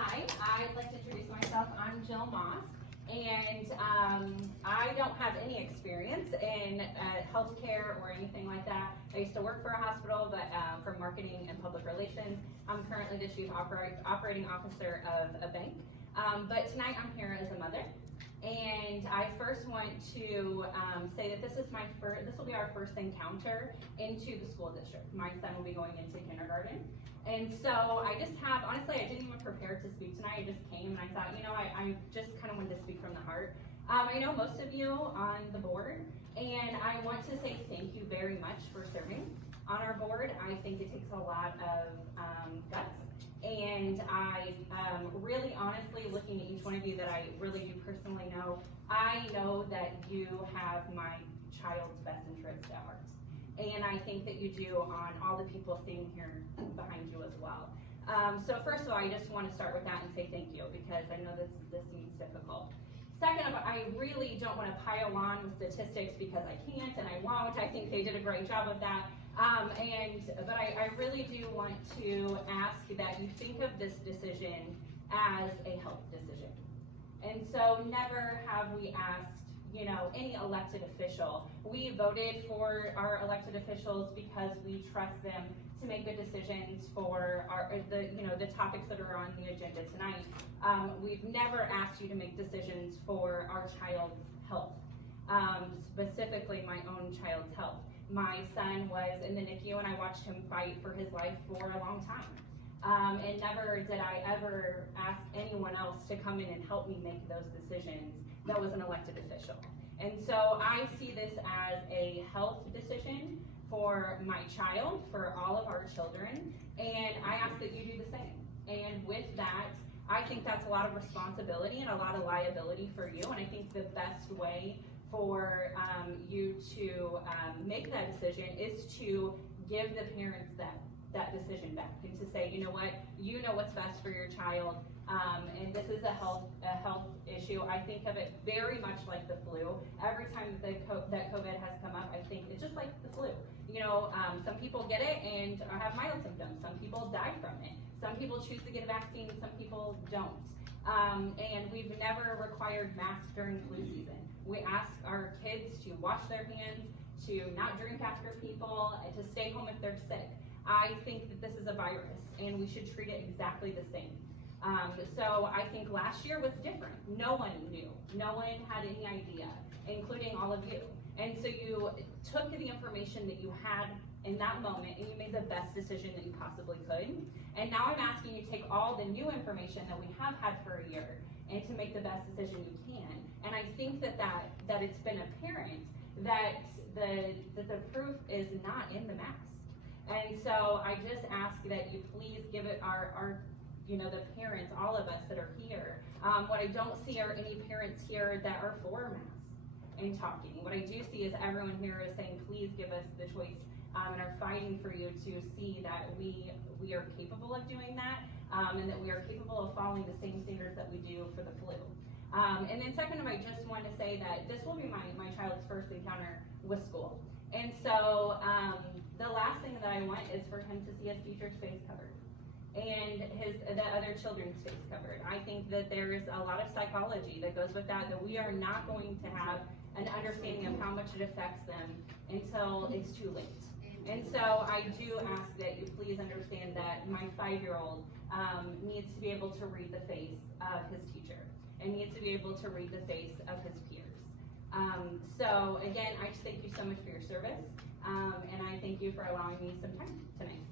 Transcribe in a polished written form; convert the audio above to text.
Hi, I'd like to introduce myself. I'm Jill Moss, and I don't have any experience in healthcare or anything like that. I used to work for a hospital, but for marketing and public relations. I'm currently the chief operating officer of a bank. But tonight I'm here as a mother, and I first want to say that this will be our first encounter into the school district. My son will be going into kindergarten. And so I just honestly, I didn't even prepare to speak tonight. I just came and I thought, I just kind of wanted to speak from the heart. I know most of you on the board, and I want to say thank you very much for serving on our board. I think it takes a lot of guts. And I really honestly, looking at each one of you that I really do personally know, I know that you have my child's best interest at heart. And I think that you do on all the people sitting here behind you as well. So first of all, I just want to start with that and say thank you, because I know this seems difficult. Second, I really don't want to pile on with statistics because I can't and I won't. I think they did a great job of that. But I really do want to ask that you think of this decision as a health decision. And so never have we asked, any elected official. We voted for our elected officials because we trust them to make good decisions for the topics that are on the agenda tonight. We've never asked you to make decisions for our child's health, specifically my own child's health. My son was in the NICU and I watched him fight for his life for a long time. And never did I ever ask anyone else to come in and help me make those decisions that was an elected official. And so I see this as a health decision for my child, for all of our children, and I ask that you do the same. And with that, I think that's a lot of responsibility and a lot of liability for you, and I think the best way for you to make that decision is to give the parents that decision back and to say, you know what's best for your child, and this is a health issue. I think of it very much like the flu. Every time that COVID has come up, I think it's just like the flu. Some people get it and have mild symptoms. Some people die from it. Some people choose to get a vaccine. Some people don't. And we've never required masks during flu season. We ask our kids to wash their hands, to not drink after people, to stay home if they're sick. I think that this is a virus and we should treat it exactly the same. So I think last year was different. No one knew. No one had any idea, including all of you. And so you took the information that you had in that moment and you made the best decision that you possibly could. And now I'm asking you to take all the new information that we have had for a year and to make the best decision you can. And I think that it's been apparent that the proof is not in the mask. And so I just ask that you please give it our the parents, all of us that are here. What I don't see are any parents here that are for masks and talking. What I do see is everyone here is saying, please give us the choice, and are fighting for you to see that we are capable of doing that, and that we are capable of following the same standards that we do for the flu. And then second, I just want to say that this will be my child's first encounter with school. And so the last thing that I want is for him to see his teacher's face covered and the other children's face covered. I think that there is a lot of psychology that goes with that we are not going to have an understanding of how much it affects them until it's too late. And so I do ask that you please understand that my 5-year-old needs to be able to read the face of his teacher and needs to be able to read the face of his peers. So again, I just thank you so much for your service, and I thank you for allowing me some time tonight.